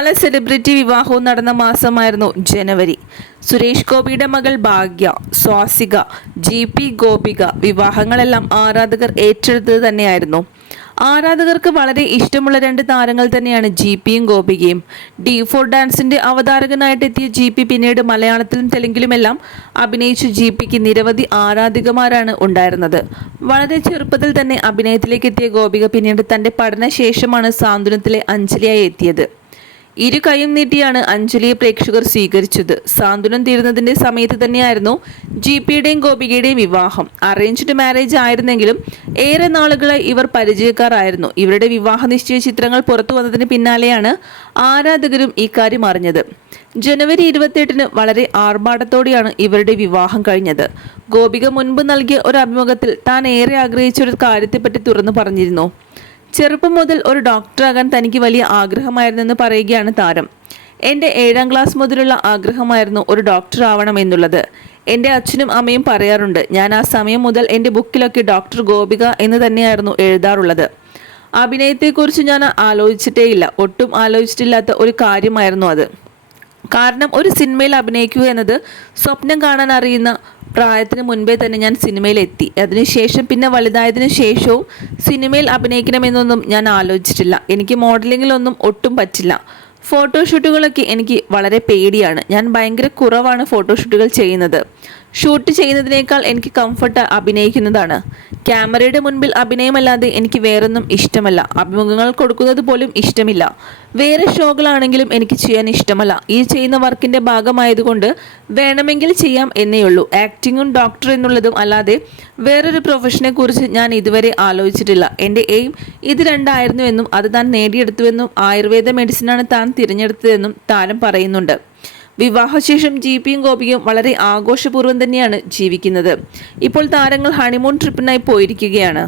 പല സെലിബ്രിറ്റി വിവാഹവും നടന്ന മാസമായിരുന്നു ജനുവരി. സുരേഷ് ഗോപിയുടെ മകൾ ഭാഗ്യ സ്വാസിക ജി പി ഗോപിക വിവാഹങ്ങളെല്ലാം ആരാധകർ ഏറ്റെടുത്തത് തന്നെയായിരുന്നു. ആരാധകർക്ക് വളരെ ഇഷ്ടമുള്ള രണ്ട് താരങ്ങൾ തന്നെയാണ് ജി പിയും ഗോപികയും. ഡി ഫോർ ഡാൻസിന്റെ അവതാരകനായിട്ട് എത്തിയ ജി പി പിന്നീട് മലയാളത്തിലും തെലുങ്കിലുമെല്ലാം അഭിനയിച്ച ജി പിക്ക് നിരവധി ആരാധികമാരാണ് ഉണ്ടായിരുന്നത്. വളരെ ചെറുപ്പത്തിൽ തന്നെ അഭിനയത്തിലേക്ക് എത്തിയ ഗോപിക പിന്നീട് തന്റെ പഠനശേഷമാണ് സാന്ത്വനത്തിലെ അഞ്ജലിയായി എത്തിയത്. ഇരു കൈയും നീട്ടിയാണ് അഞ്ജലിയെ പ്രേക്ഷകർ സ്വീകരിച്ചത്. സാന്ത്വനം തീരുന്നതിന്റെ സമയത്ത് തന്നെയായിരുന്നു ജി പിയുടെയും ഗോപികയുടെയും വിവാഹം. അറേഞ്ച്ഡ് മാരേജ് ആയിരുന്നെങ്കിലും ഏറെ നാളുകളായി ഇവർ പരിചയക്കാരായിരുന്നു. ഇവരുടെ വിവാഹ നിശ്ചയ ചിത്രങ്ങൾ പുറത്തു വന്നതിന് പിന്നാലെയാണ് ആരാധകരും ഇക്കാര്യം അറിഞ്ഞത്. ജനുവരി ഇരുപത്തിയെട്ടിന് വളരെ ആർഭാടത്തോടെയാണ് ഇവരുടെ വിവാഹം കഴിഞ്ഞത്. ഗോപിക മുൻപ് നൽകിയ ഒരു അഭിമുഖത്തിൽ താൻ ഏറെ ആഗ്രഹിച്ച ഒരു കാര്യത്തെപ്പറ്റി തുറന്നു പറഞ്ഞിരുന്നു. ചെറുപ്പം മുതൽ ഒരു ഡോക്ടറാകാൻ തനിക്ക് വലിയ ആഗ്രഹമായിരുന്നെന്ന് പറയുകയാണ് താരം. എന്റെ ഏഴാം ക്ലാസ് മുതലുള്ള ആഗ്രഹമായിരുന്നു ഒരു ഡോക്ടർ ആവണം എന്നുള്ളത്. എന്റെ അച്ഛനും അമ്മയും പറയാറുണ്ട് ഞാൻ ആ സമയം മുതൽ എന്റെ ബുക്കിലൊക്കെ ഡോക്ടർ ഗോപിക എന്ന് തന്നെയായിരുന്നു എഴുതാറുള്ളത്. അഭിനയത്തെക്കുറിച്ച് ഞാൻ ആലോചിച്ചിട്ടേയില്ല ഒട്ടും ആലോചിച്ചിട്ടില്ലാത്ത ഒരു കാര്യമായിരുന്നു അത്. കാരണം ഒരു സിനിമയിൽ അഭിനയിക്കുക എന്നത് സ്വപ്നം കാണാൻ അറിയുന്ന പ്രായത്തിന് മുൻപേ തന്നെ ഞാൻ സിനിമയിൽ എത്തി അതിനുശേഷം പിന്നെ വലുതായതിനു ശേഷവും സിനിമയിൽ അഭിനയിക്കണമെന്നൊന്നും ഞാൻ ആലോചിച്ചിട്ടില്ല. എനിക്ക് മോഡലിങ്ങിലൊന്നും ഒട്ടും പറ്റില്ല. ഫോട്ടോഷൂട്ടുകളൊക്കെ എനിക്ക് വളരെ പേടിയാണ്. ഞാൻ ഭയങ്കര കുറവാണ് ഫോട്ടോഷൂട്ടുകൾ ചെയ്യുന്നത്. ഷൂട്ട് ചെയ്യുന്നതിനേക്കാൾ എനിക്ക് കംഫർട്ട് അഭിനയിക്കുന്നതാണ്. ക്യാമറയുടെ മുൻപിൽ അഭിനയമല്ലാതെ എനിക്ക് വേറൊന്നും ഇഷ്ടമല്ല. അഭിമുഖങ്ങൾ കൊടുക്കുന്നത് പോലും ഇഷ്ടമില്ല. വേറെ ഷോകളാണെങ്കിലും എനിക്ക് ചെയ്യാൻ ഇഷ്ടമല്ല. ഈ ചെയ്യുന്ന വർക്കിന്റെ ഭാഗമായതുകൊണ്ട് വേണമെങ്കിൽ ചെയ്യാം എന്നേ ഉള്ളൂ ആക്ടിങ്ങും ഡോക്ടർ എന്നുള്ളതും അല്ലാതെ വേറൊരു പ്രൊഫഷനെ കുറിച്ച് ഞാൻ ഇതുവരെ ആലോചിച്ചിട്ടില്ല. എന്റെ എയിം ഇത് രണ്ടായിരുന്നുവെന്നും അത് താൻ നേടിയെടുത്തുവെന്നും ആയുർവേദ മെഡിസിനാണ് താൻ തിരഞ്ഞെടുത്തതെന്നും താരം പറയുന്നുണ്ട്. വിവാഹശേഷം ജി പിയും ഗോപിയും വളരെ ആഘോഷപൂർവം തന്നെയാണ് ജീവിക്കുന്നത്. ഇപ്പോൾ താരങ്ങൾ ഹണിമൂൺ ട്രിപ്പിനായി പോയിരിക്കുകയാണ്.